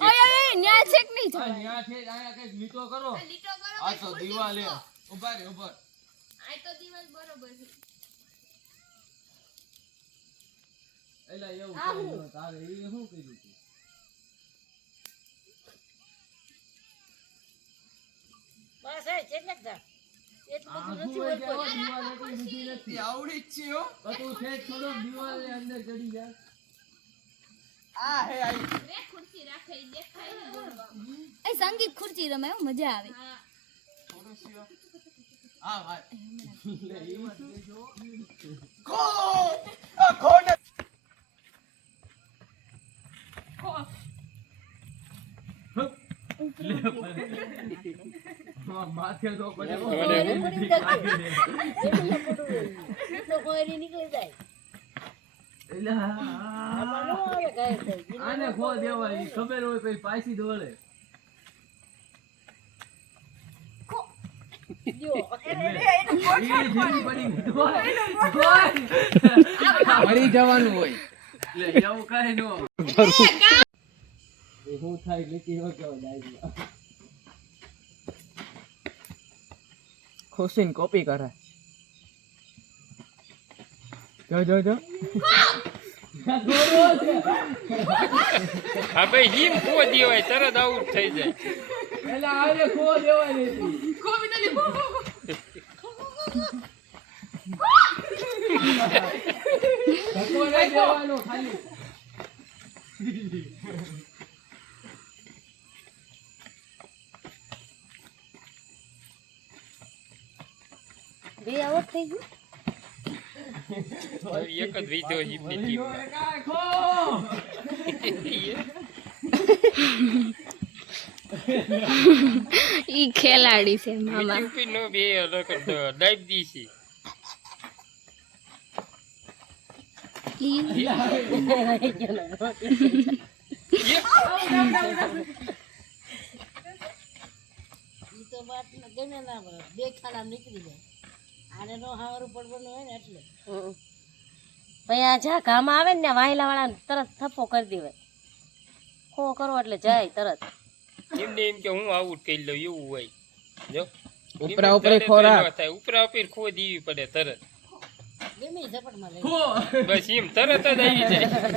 ઓય ન્યા છેક નહીં થાય ન્યા છે આયા કઈક લીટો કરો આ તો દીવા લે ઉભા રે ઉભા આ તો દીવાલ બરોબર છે એલા એવું કર્યું તારે એ શું કર્યું તું બસ એ કેટલાક જા એટલું બધું નથી આવડી જ છે હો તું છે થોડો દીવાલ ની અંદર ચડી જા આ હે આઈ રે ખુરશી રાખે દેખાય ને બોલવા એ સંગીત ખુરશી રમે મજા આવે હા થોડો સીઓ આ ભાઈ લે ઈ મત દેજો કો આ ખોડ માથે તો પડે તો કોઈ નીકળી જાય એલા આને ખો દેવાય ખબર હોય પછી પાછી દોડે મરી જવાનું હોય એટલે એવું કઈ નો હું થાય લીટી નો કેવા ખુશીન કોપી કરે જો હા ભાઈ હિમ ખો દેવાય તરત આઉટ થઈ જાય એલા આને ખો દેવાય નથી ખો વિનાલી ખો કોને દેવાનો ખાલી બે આવત થઈ ગયું એક જ વિડિયો હિમની ટીમ ખો ઈ ખેલાડી છે મામા યુપી નો બે અલગ ડાઈપ દીસી તો વાત ગમે ના પડે બે ખાના નીકળી જાય આને નો હાવરું પડવાનું હોય ને એટલે પછી આ જા ઘામાં આવે ને વાયલા વાળા તરત થપ્પો કરી દેવાય ખો કરો એટલે જાય તરત એમને એમ કે હું આઉટ કરી લઉં એવું હોય જો ઉપરા ઉપર ખોરાક થાય ઉપરા ઉપર ખો દેવી પડે તરત ગમે ઝપટમાં લઈ બસ એમ તરત જ આવી જાય